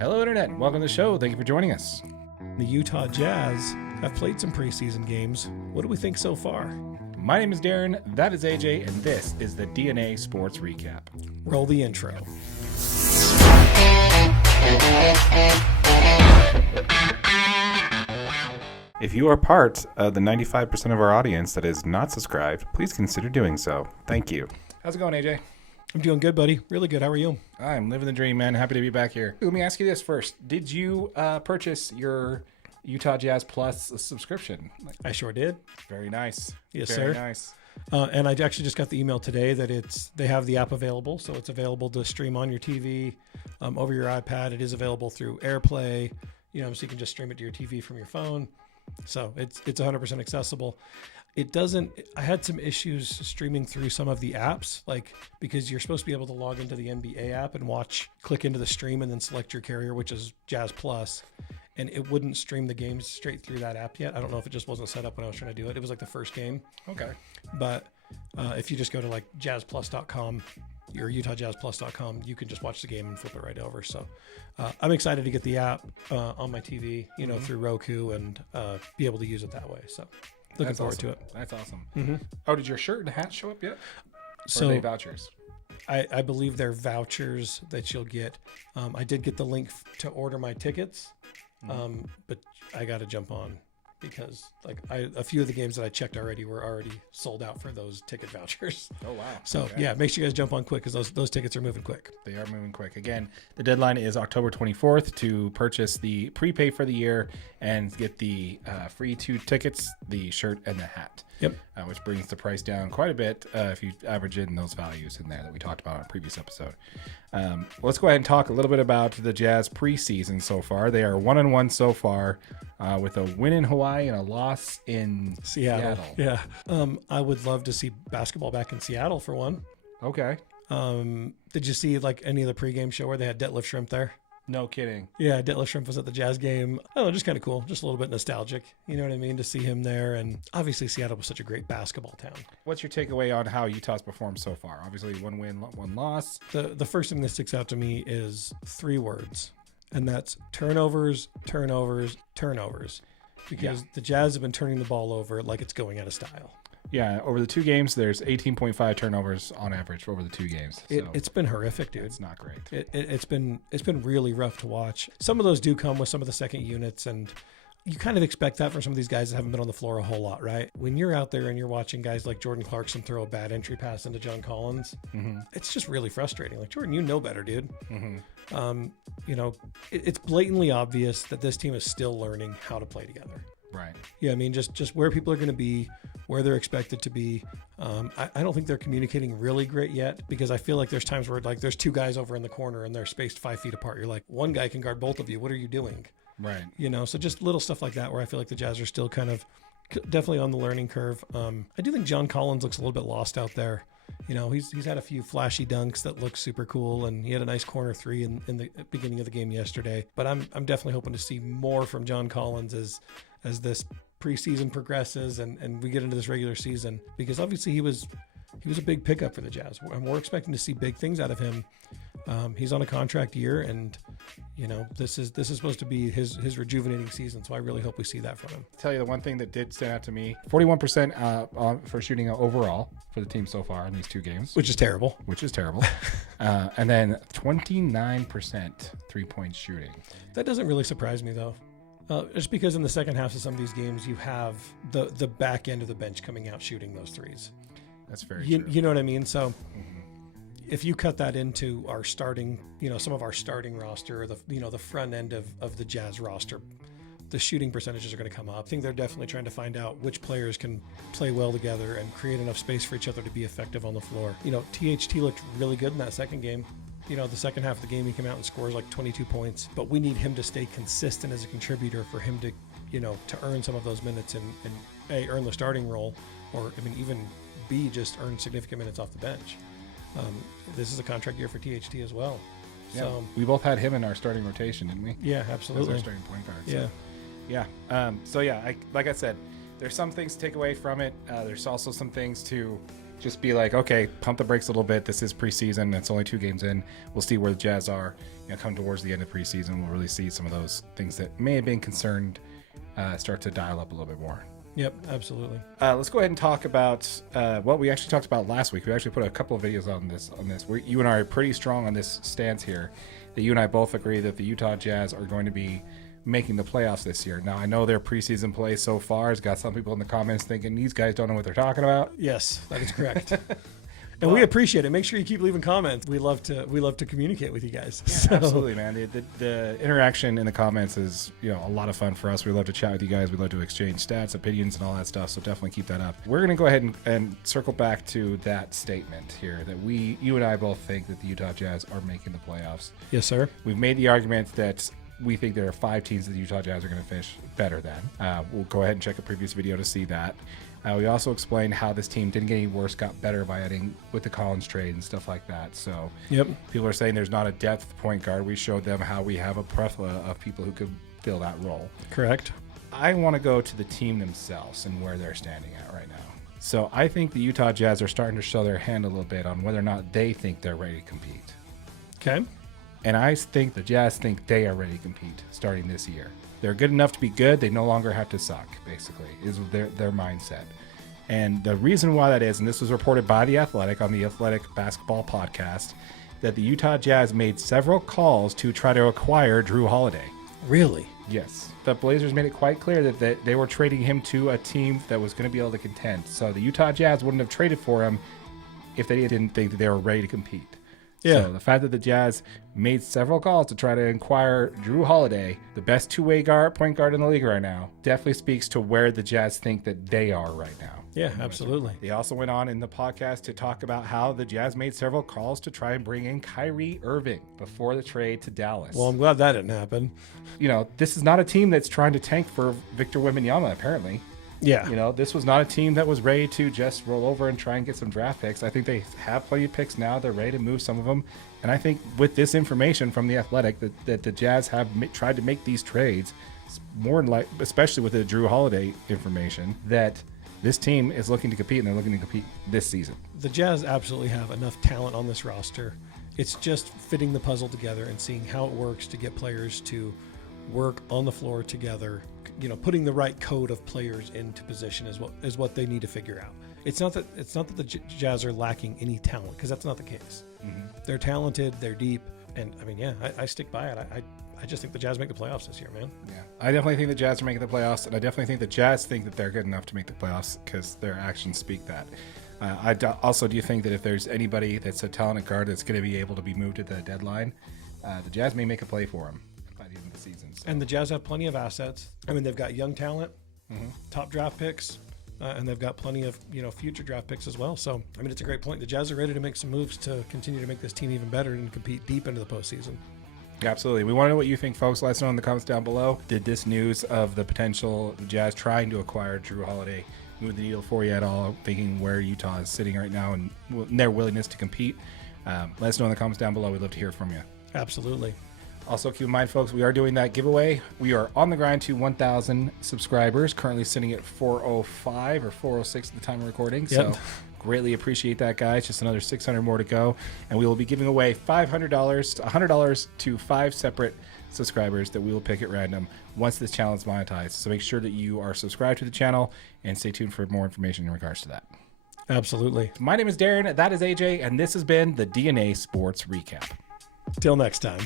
Hello, Internet. Welcome to the show. Thank you for joining us. The Utah Jazz have played some preseason games. What do we think so far? My name is Darren, that is AJ, and this is the DNA Sports Recap. Roll the intro. If you are part of the 95% of our audience that is not subscribed, please consider doing so. Thank you. How's it going, AJ? I'm doing good, buddy. Really good. How are you? I'm living the dream, man. Happy to be back here. Let me ask you this first. Did you purchase your Utah Jazz Plus subscription? I sure did. Very nice. Yes, Very sir. nice. And I actually just got the email today that they have the app available, so it's available to stream on your TV, over your iPad. It is available through AirPlay, so you can just stream it to your TV from your phone. So it's 100% accessible. It doesn't. I had some issues streaming through some of the apps, because you're supposed to be able to log into the NBA app and click into the stream and then select your carrier, which is Jazz Plus. And it wouldn't stream the games straight through that app yet. I don't know if it just wasn't set up when I was trying to do it. It was like the first game. Okay. But if you just go to jazzplus.com or utahjazzplus.com, you can just watch the game and flip it right over. So I'm excited to get the app on my TV, through Roku and be able to use it that way. So looking forward to it. That's awesome. Mm-hmm. Oh, did your shirt and hat show up yet? So are they vouchers? I believe they're vouchers that you'll get. I did get the link to order my tickets, but I got to jump on because a few of the games that I checked already were already sold out for those ticket vouchers. Oh, wow. So yeah, make sure you guys jump on quick because those tickets are moving quick. They are moving quick. Again, the deadline is October 24th to purchase the prepay for the year and get the free 2 tickets, the shirt and the hat. Yep. Which brings the price down quite a bit if you average in those values in there that we talked about on a previous episode. Let's go ahead and talk a little bit about the Jazz preseason so far. They are 1-1 so far with a win in Hawaii and a loss in Seattle. Yeah. I would love to see basketball back in Seattle for one. Okay. Did you see any of the pregame show where they had Detlef Schrempf there? No kidding. Yeah, Detlef Schrempf was at the Jazz game. Oh, just kind of cool. Just a little bit nostalgic. You know what I mean? To see him there. And obviously Seattle was such a great basketball town. What's your takeaway on how Utah's performed so far? Obviously 1 win, 1 loss. The first thing that sticks out to me is 3 words. And that's turnovers, turnovers, turnovers. Because the Jazz have been turning the ball over like it's going out of style. Yeah, over the 2 games, there's 18.5 turnovers on average over the 2 games. So it's been horrific, dude. It's not great. It's been really rough to watch. Some of those do come with some of the second units, and you kind of expect that from some of these guys that haven't been on the floor a whole lot, right? When you're out there and you're watching guys like Jordan Clarkson throw a bad entry pass into John Collins, it's just really frustrating. Like, Jordan, you know better, dude. It's blatantly obvious that this team is still learning how to play together. Right. Yeah, I mean, just where people are going to be, where they're expected to be. I don't think they're communicating really great yet because I feel like there's times where there's 2 guys over in the corner and they're spaced 5 feet apart. You're like, one guy can guard both of you. What are you doing? Right. So just little stuff like that where I feel like the Jazz are still kind of definitely on the learning curve. I do think John Collins looks a little bit lost out there. He's had a few flashy dunks that look super cool, and he had a nice corner 3 in the beginning of the game yesterday. But I'm definitely hoping to see more from John Collins as this preseason progresses and we get into this regular season, because obviously he was a big pickup for the Jazz, and we're expecting to see big things out of him. He's on a contract year, and this is supposed to be his rejuvenating season, so I really hope we see that from him. I'll tell you the one thing that did stand out to me: 41% for shooting overall for the team so far in these 2 games, which is terrible. And then 29% 3-point shooting. That doesn't really surprise me though. Just because in the second half of some of these games, you have the back end of the bench coming out shooting those threes. That's very true. You know what I mean? So if you cut that into our starting, some of our starting roster, or the front end of the Jazz roster, the shooting percentages are going to come up. I think they're definitely trying to find out which players can play well together and create enough space for each other to be effective on the floor. THT looked really good in that second game. The second half of the game, he came out and scores 22 points, but we need him to stay consistent as a contributor for him to, to earn some of those minutes and A, earn the starting role, or even B, just earn significant minutes off the bench. This is a contract year for THT as well. Yeah, so we both had him in our starting rotation, didn't we? Yeah, absolutely. As our starting point guard. Yeah. Yeah. Like I said, there's some things to take away from it. There's also some things to just be like, okay, pump the brakes a little bit. This is preseason. It's only 2 games in. We'll see where the Jazz are. Come towards the end of preseason, we'll really see some of those things that may have been concerned start to dial up a little bit more. Yep, absolutely. Let's go ahead and talk about what we actually talked about last week. We actually put a couple of videos on this. You and I are pretty strong on this stance here, that you and I both agree that the Utah Jazz are going to be making the playoffs this year. Now, I know their preseason play so far has got some people in the comments thinking these guys don't know what they're talking about. Yes, that is correct. And we appreciate it. Make sure you keep leaving comments. We love to communicate with you guys. Yeah, so. Absolutely, man. The interaction in the comments is a lot of fun for us. We love to chat with you guys. We love to exchange stats, opinions, and all that stuff. So definitely keep that up. We're going to go ahead and circle back to that statement here that you and I both think that the Utah Jazz are making the playoffs. Yes, sir. We've made the argument that we think there are 5 teams that the Utah Jazz are going to finish better than. We'll go ahead and check a previous video to see that. We also explained how this team didn't get any worse, got better by adding with the Collins trade and stuff like that. So people are saying there's not a depth point guard. We showed them how we have a plethora of people who could fill that role. Correct. I want to go to the team themselves and where they're standing at right now. So I think the Utah Jazz are starting to show their hand a little bit on whether or not they think they're ready to compete. Okay. And I think the Jazz think they are ready to compete starting this year. They're good enough to be good. They no longer have to suck, basically, is their mindset. And the reason why that is, and this was reported by The Athletic on the Athletic Basketball Podcast, that the Utah Jazz made several calls to try to acquire Drew Holiday. Really? Yes. The Blazers made it quite clear that they were trading him to a team that was going to be able to contend. So the Utah Jazz wouldn't have traded for him if they didn't think that they were ready to compete. Yeah. So the fact that the Jazz made several calls to try to acquire Drew Holiday, the best two-way point guard in the league right now, definitely speaks to where the Jazz think that they are right now. Yeah, absolutely. They also went on in the podcast to talk about how the Jazz made several calls to try and bring in Kyrie Irving before the trade to Dallas. Well, I'm glad that didn't happen. This is not a team that's trying to tank for Victor Wembanyama, apparently. Yeah. This was not a team that was ready to just roll over and try and get some draft picks. I think they have plenty of picks now. They're ready to move some of them. And I think with this information from The Athletic that the Jazz have tried to make these trades, more like, especially with the Drew Holiday information, that this team is looking to compete, and they're looking to compete this season. The Jazz absolutely have enough talent on this roster. It's just fitting the puzzle together and seeing how it works to get players to work on the floor together. Putting the right code of players into position is what they need to figure out. It's not that the Jazz are lacking any talent, because that's not the case. Mm-hmm. They're talented, they're deep, and I stick by it. I just think the Jazz make the playoffs this year, man. Yeah, I definitely think the Jazz are making the playoffs, and I definitely think the Jazz think that they're good enough to make the playoffs because their actions speak that. I also do think that if there's anybody that's a talented guard that's going to be able to be moved at the deadline, the Jazz may make a play for him by the end of the season. So. And the Jazz have plenty of assets. They've got young talent, top draft picks, and they've got plenty of future draft picks as well. So it's a great point. The Jazz are ready to make some moves to continue to make this team even better and compete deep into the postseason. Absolutely. We want to know what you think, folks. Let us know in the comments down below. Did this news of the potential Jazz trying to acquire Drew Holiday move the needle for you at all, thinking where Utah is sitting right now and their willingness to compete? Let us know in the comments down below. We'd love to hear from you. Absolutely. Also, keep in mind, folks, we are doing that giveaway. We are on the grind to 1,000 subscribers, currently sitting at 405 or 406 at the time of recording. Yep. So greatly appreciate that, guys. Just another 600 more to go. And we will be giving away $100 to 5 separate subscribers that we will pick at random once this channel is monetized. So make sure that you are subscribed to the channel and stay tuned for more information in regards to that. Absolutely. My name is Darren. That is AJ. And this has been the DNA Sports Recap. Till next time.